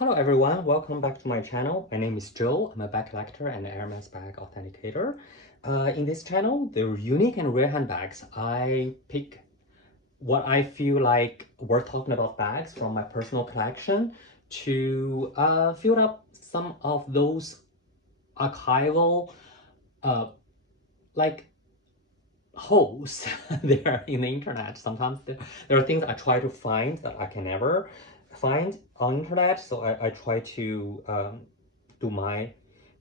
Hello everyone, welcome back to my channel. My name is Joe. I'm a bag collector and Hermes bag authenticator. In this channel, the unique and rare handbags, I pick what I feel like worth talking about bags from my personal collection to fill up some of those archival like holes there in the internet. Sometimes there are things I try to find that I can never find on internet, so I try to do my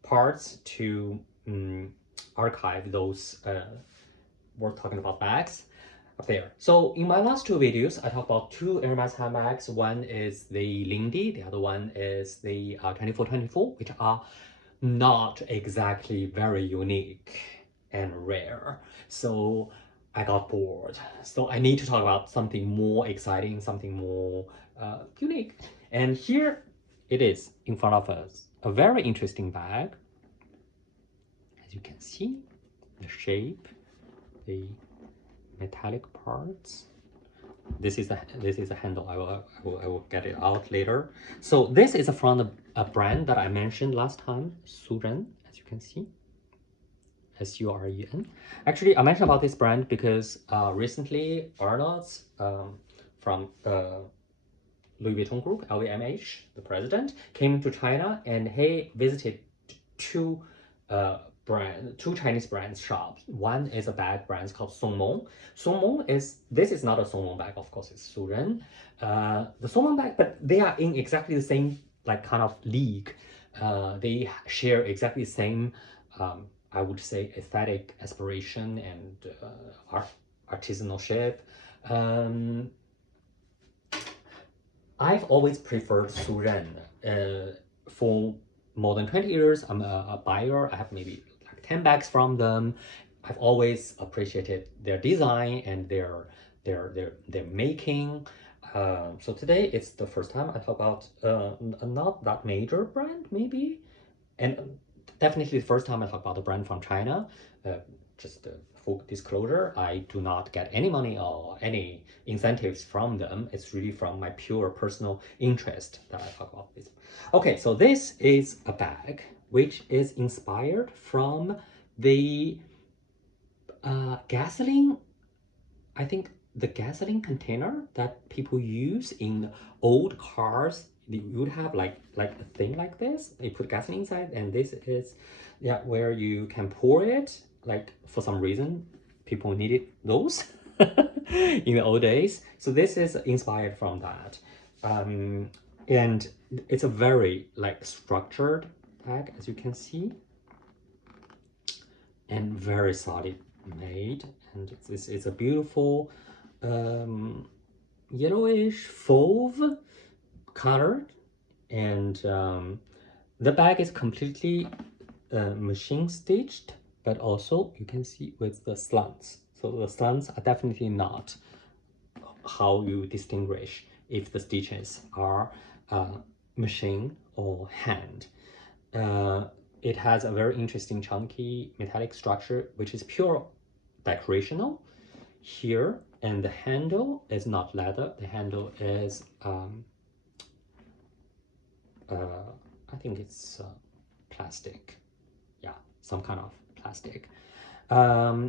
parts to archive those worth talking about bags up there. So in my last two videos, I talked about two Hermes handbags. One is the Lindy, the other one is the 2424, which are not exactly very unique and rare. So I got bored. So I need to talk about something more exciting, something more unique. And here it is in front of us. A very interesting bag. As you can see, the shape, the metallic parts. This is a handle. I will get it out later. So this is from a brand that I mentioned last time, Suren, as you can see. Suren. Actually, I mentioned about this brand because recently Arnold's from Louis Vuitton Group, LVMH, the president, came to China and he visited two two Chinese brands shops. One is a bag brand called Songmong. This is not a Songmong bag, of course, it's Suren. The Songmong bag, but they are in exactly the same like kind of league. They share exactly the same I would say aesthetic aspiration and artisanalship. I've always preferred Suren. For more than 20 years, I'm a buyer. I have maybe like 10 bags from them. I've always appreciated their design and their making. So today it's the first time I talk about not that major brand maybe, and definitely the first time I talk about a brand from China. Just full disclosure, I do not get any money or any incentives from them. It's really from my pure personal interest that I talk about this. Okay, so this is a bag which is inspired from the gasoline, I think the gasoline container that people use in old cars. You would have like a thing like this. You put gasoline inside, and this is where you can pour it. Like for some reason, people needed those in the old days. So this is inspired from that, and it's a very like structured bag, as you can see, and very solid made, and it's a beautiful yellowish fauve color, and the bag is completely machine stitched, but also you can see with the slants. So the slants are definitely not how you distinguish if the stitches are machine or hand. It has a very interesting chunky metallic structure, which is pure decorational here, and the handle is not leather. The handle is I think it's plastic. Yeah, some kind of plastic.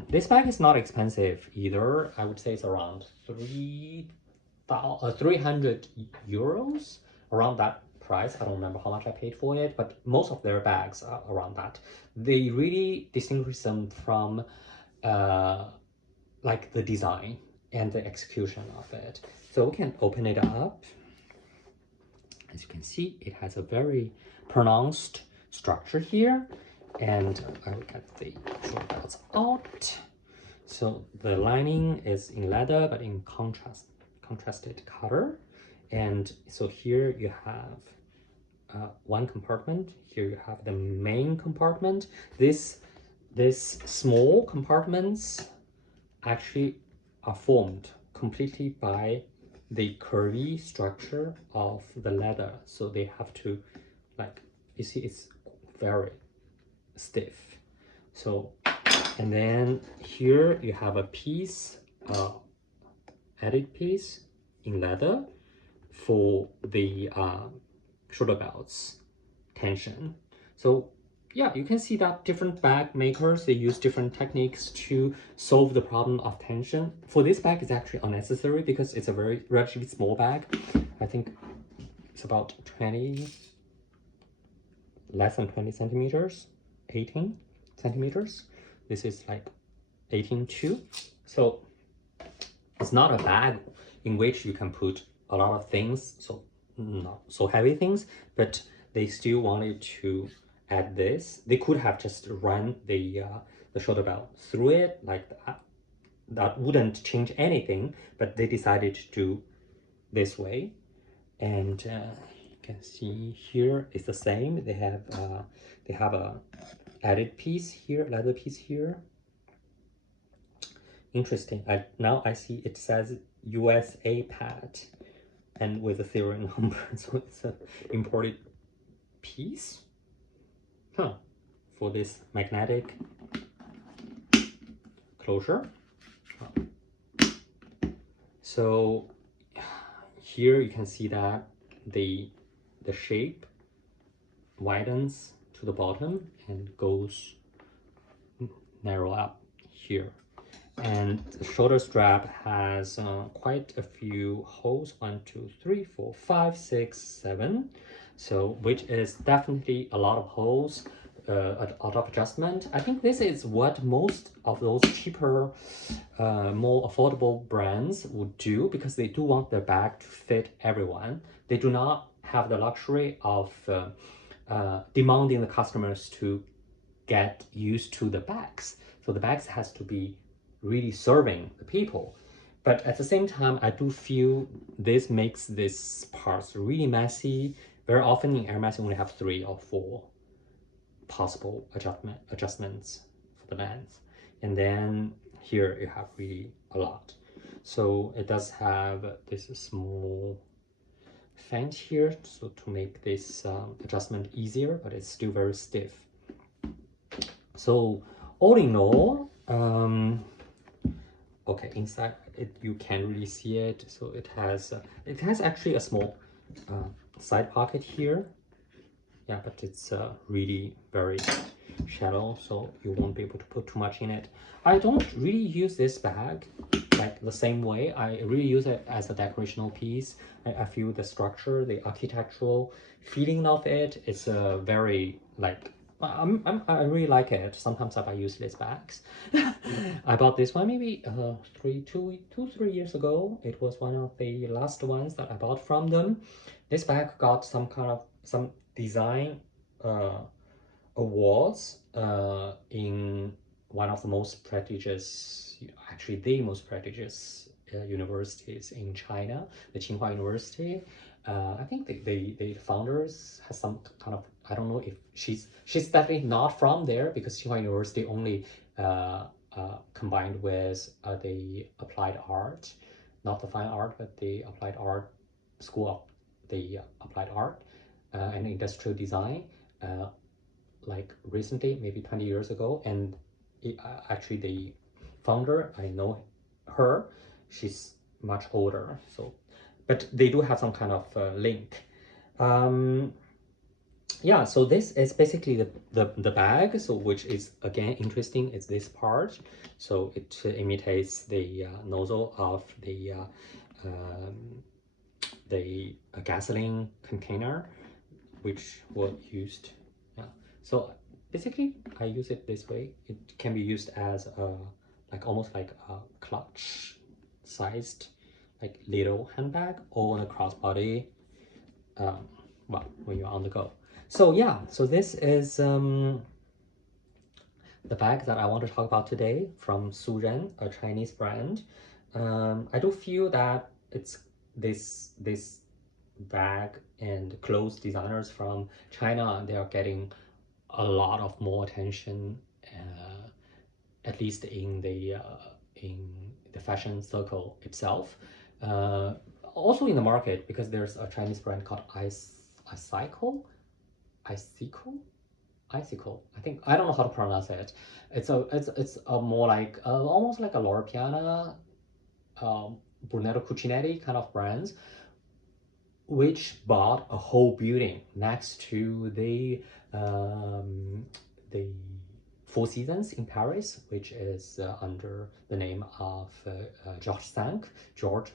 This bag is not expensive either. I would say it's around 300 euros, around that price. I don't remember how much I paid for it, but most of their bags are around that. They really distinguish them from like the design and the execution of it. So we can open it up. As you can see, it has a very pronounced structure here, and I will get the shoulder belts out. So the lining is in leather, but in contrasted color. And so here you have one compartment. Here you have the main compartment. This small compartments actually are formed completely by the curvy structure of the leather. So they have to, like, you see, it's very stiff. So, and then here you have a piece, added piece in leather for the shoulder belts tension. So yeah, you can see that different bag makers, they use different techniques to solve the problem of tension. For this bag, it's actually unnecessary because it's a very relatively small bag. I think it's about 20, less than 20 centimeters, 18 centimeters. This is like 18.2. So it's not a bag in which you can put a lot of things, so not so heavy things, but they still wanted to add this. They could have just run the shoulder belt through it like that. That wouldn't change anything, but they decided to do this way. And you can see here it's the same. They have a added piece here, leather piece here. Interesting. Now I see it says USA pad and with a serial number, so it's an imported piece. Huh. For this magnetic closure. So here you can see that the shape widens to the bottom and goes narrow up here. And the shoulder strap has quite a few holes, 1, 2, 3, 4, 5, 6, 7. So which is definitely a lot of holes, a lot of adjustment. I think this is what most of those cheaper, more affordable brands would do, because they do want their bag to fit everyone. They do not have the luxury of demanding the customers to get used to the bags. So the bags has to be really serving the people. But at the same time, I do feel this makes this parts really messy. Very often in Air Max, you only have 3 or 4 possible adjustments for the length. And then here you have really a lot. So it does have this small fend here, so to make this adjustment easier, but it's still very stiff. So all in all, okay, inside it you can't really see it. So it has actually a small side pocket here. Yeah, but it's really very shallow, so you won't be able to put too much in it. I don't really use this bag like the same way. I really use it as a decorational piece. I feel the structure, the architectural feeling of it is very like I really like it. Sometimes I buy useless bags. I bought this one maybe 3 years ago. It was one of the last ones that I bought from them. This bag got some kind of some design awards in one of the most prestigious, actually the most prestigious universities in China, the Tsinghua University. I think the founders has some kind of, I don't know if she's definitely not from there, because Tsinghua University only combined with the applied art, not the fine art, but the applied art school of the applied art and industrial design, like recently, maybe 20 years ago. And actually the founder, I know her, she's much older, so, but they do have some kind of link. Yeah, so this is basically the bag, so which is again interesting is this part. So it imitates the nozzle of the gasoline container, which was used. Yeah. So basically, I use it this way. It can be used as a like almost like a clutch sized like little handbag, or a crossbody. Well, when you're on the go. So yeah, so this is the bag that I want to talk about today from Suren, a Chinese brand. I do feel that it's this bag and clothes designers from China, they are getting a lot of more attention, at least in the fashion circle itself. Also in the market, because there's a Chinese brand called Icicle. Icicle. I think, I don't know how to pronounce it. It's a more like almost like a Loro Piana, Brunello Cucinelli kind of brands, which bought a whole building next to the Four Seasons in Paris, which is under the name of George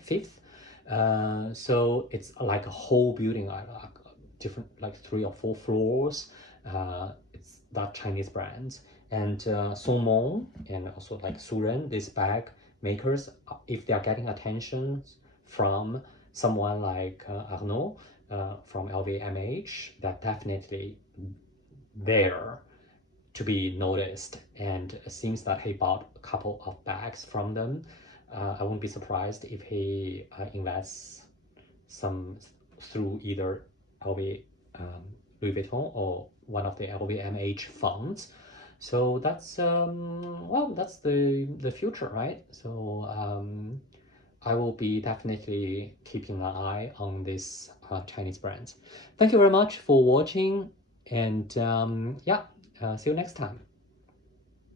Fifth. So it's like a whole building, like different, like 3 or 4 floors. It's that Chinese brand. And Songmong and also like Suren, these bag makers, if they are getting attention from someone like Arnaud from LVMH, that definitely there to be noticed. And it seems that he bought a couple of bags from them. I won't be surprised if he invests some through either LV, Louis Vuitton or one of the LVMH funds. So that's well, that's the future, right? So I will be definitely keeping an eye on this Chinese brands. Thank you very much for watching, and yeah, see you next time.